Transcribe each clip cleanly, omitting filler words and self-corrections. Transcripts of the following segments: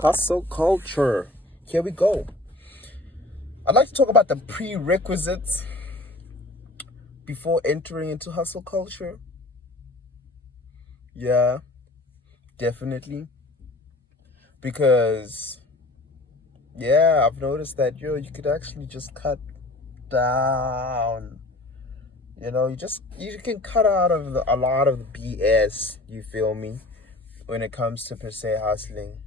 Hustle culture. Here we go. I'd like to talk about the prerequisites before entering into hustle culture. Yeah, definitely. Because, yeah, I've noticed that, you could actually just cut down. You can cut out of a lot of the BS, you feel me, when it comes to per se hustling.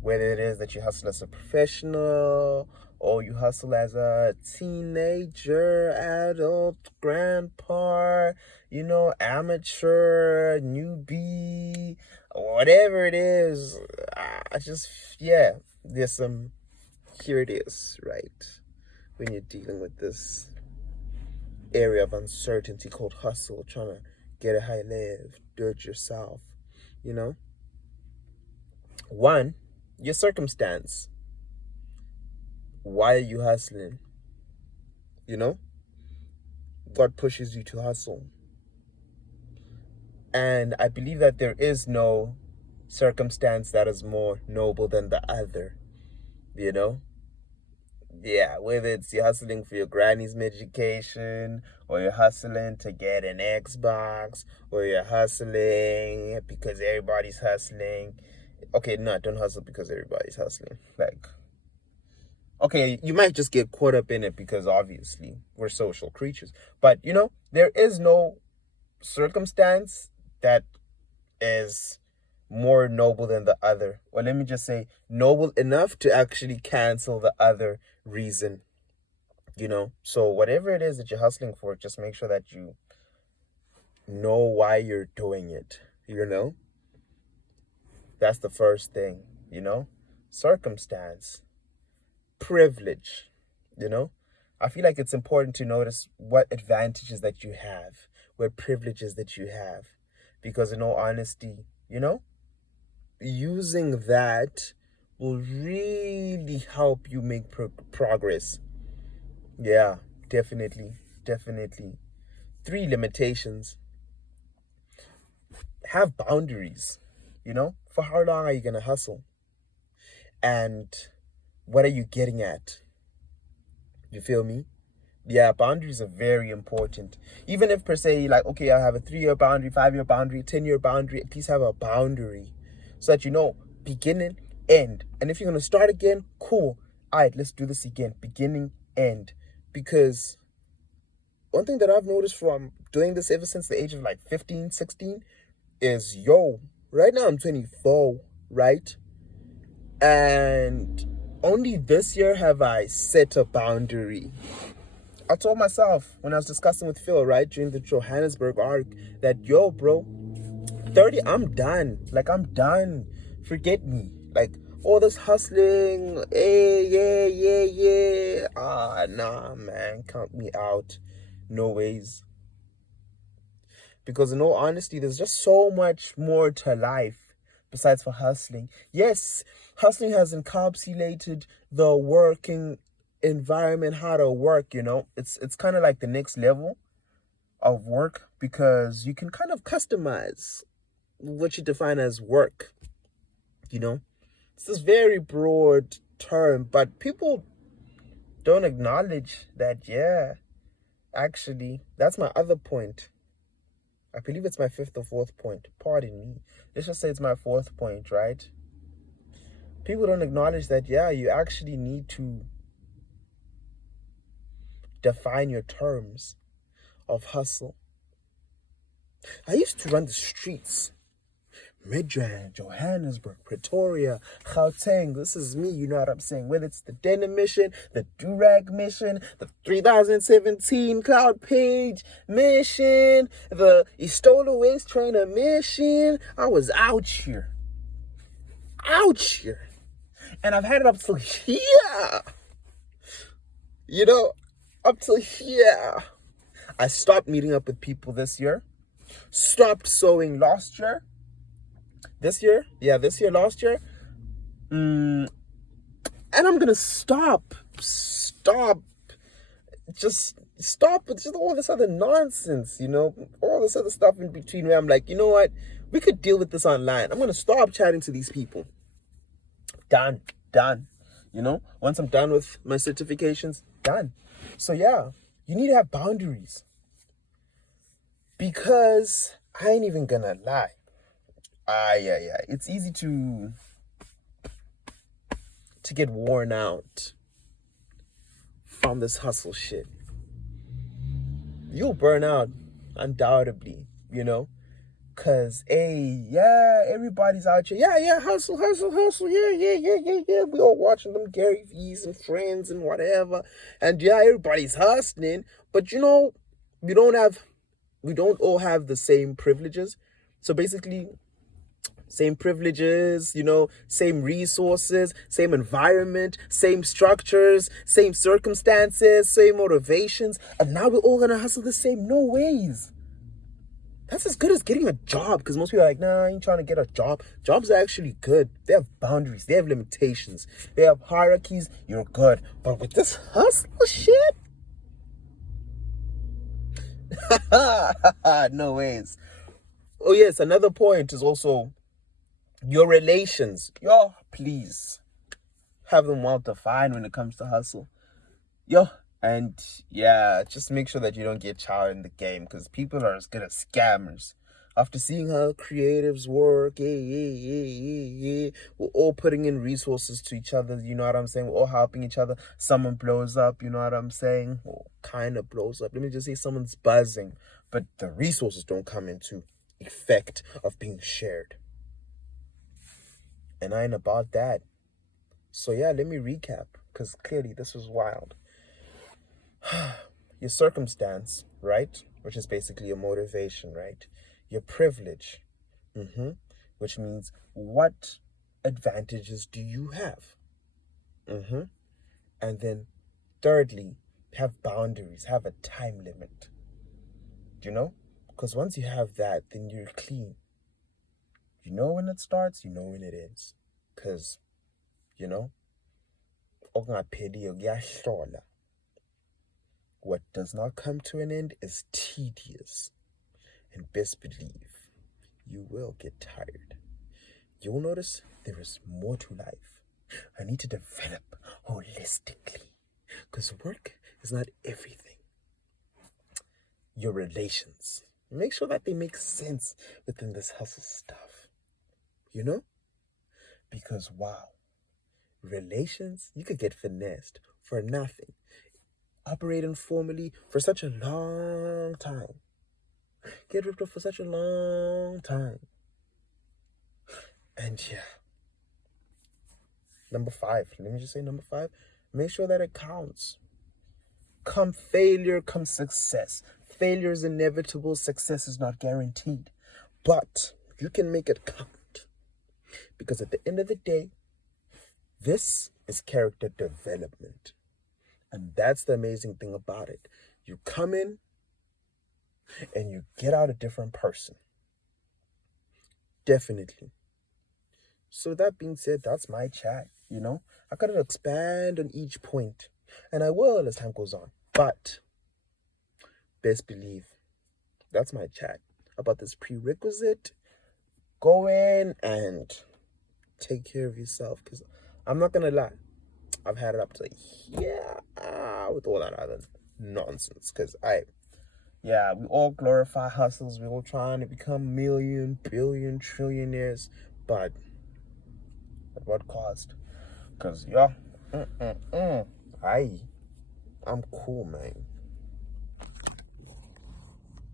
Whether it is that you hustle as a professional or you hustle as a teenager, adult, grandpa, amateur, newbie, whatever it is. Here it is, right? When you're dealing with this area of uncertainty called hustle, trying to get a high live, do it yourself, you know? One, your circumstance. Why are you hustling? What pushes you to hustle? And I believe that there is no circumstance that is more noble than the other. Yeah, whether it's you're hustling for your granny's medication, or you're hustling to get an Xbox, or you're hustling because everybody's hustling. Okay, no, don't hustle because everybody's hustling. Okay, you might just get caught up in it because obviously we're social creatures. But, there is no circumstance that is more noble than the other. Or let me just say, noble enough to actually cancel the other reason. So whatever it is that you're hustling for, just make sure that you know why you're doing it. That's the first thing, circumstance, privilege, I feel like it's important to notice what advantages that you have, what privileges that you have, because in all honesty, using that will really help you make progress. Yeah, definitely. 3 limitations. Have boundaries. For how long are you going to hustle? And what are you getting at? You feel me? Yeah, boundaries are very important. Even if per se, okay, I have a 3-year boundary, 5-year boundary, 10-year boundary, at least have a boundary so that beginning, end. And if you're going to start again, cool. All right, let's do this again. Beginning, end. Because one thing that I've noticed from doing this ever since the age of 15, 16 is, right now I'm 24, right? And only this year have I set a boundary. I told myself when I was discussing with Phil, right, during the Johannesburg arc, that, bro, 30, I'm done. I'm done. Forget me. All this hustling, yeah. Nah, man, count me out. No ways. Because in all honesty, there's just so much more to life besides for hustling. Yes, hustling has encapsulated the working environment, how to work, It's kind of like the next level of work because you can kind of customize what you define as work, It's this very broad term, but people don't acknowledge that, actually, that's my other point. I believe it's my 5th or 4th point. Pardon me. Let's just say it's my 4th point, right? People don't acknowledge that, you actually need to define your terms of hustle. I used to run the streets. Midrand, Johannesburg, Pretoria, Gauteng. This is me, you know what I'm saying? Whether it's the denim mission, the Durag mission, the 3017 Cloud Page mission, the Istola Waste Trainer mission. I was out here. And I've had it up till here. Up till here. I stopped meeting up with people this year. Stopped sewing last year. Last year. And I'm gonna stop. Just stop with just all this other nonsense, all this other stuff in between where I'm like, you know what? We could deal with this online. I'm gonna stop chatting to these people. Done. Once I'm done with my certifications, done. So yeah, you need to have boundaries. Because I ain't even gonna lie. Yeah. It's easy to get worn out from this hustle shit. You'll burn out, undoubtedly, Cause everybody's out here. Yeah, hustle. Yeah. We all watching them Gary V's and friends and whatever. And yeah, everybody's hustling. But we don't all have the same privileges. So basically, same privileges, same resources, same environment, same structures, same circumstances, same motivations. And now we're all gonna hustle the same. No ways. That's as good as getting a job, because most people are like, nah, I ain't trying to get a job. Jobs are actually good. They have boundaries. They have limitations. They have hierarchies. You're good. But with this hustle shit, no ways. Oh yes, another point is also your relations. Please have them well defined when it comes to hustle. And yeah, just make sure that you don't get charred in the game, because people are as good as scammers. After seeing how creatives work, we're all putting in resources to each other, you know what I'm saying? We're all helping each other. Someone blows up, you know what I'm saying? Or kind of blows up. Let me just say someone's buzzing, but the resources don't come into effect of being shared. And I ain't about that. So yeah, let me recap, because clearly this was wild. Your circumstance, right? Which is basically your motivation, right? Your privilege, which means what advantages do you have? And then thirdly, have boundaries, have a time limit. Because once you have that, then you're clean. You know when it starts, you know when it ends. Because, what does not come to an end is tedious. And best believe, you will get tired. You'll notice there is more to life. I need to develop holistically. Because work is not everything. Your relations. Make sure that they make sense within this hustle stuff. Because wow, relations, you could get finessed for nothing. Operate informally for such a long time. Get ripped off for such a long time. And yeah. Number 5. Let me just say number 5. Make sure that it counts. Come failure, come success. Failure is inevitable. Success is not guaranteed. But you can make it count. Because at the end of the day, this is character development. And that's the amazing thing about it. You come in and you get out a different person. Definitely. So that being said, that's my chat, I gotta expand on each point. And I will as time goes on. But best believe, that's my chat about this prerequisite. Go in and take care of yourself. Because I'm not gonna lie, I've had it up to here with all that other nonsense. Because we all glorify hustles. We're all trying to become million, billion, trillionaires. But at what cost? Because, I'm cool, man.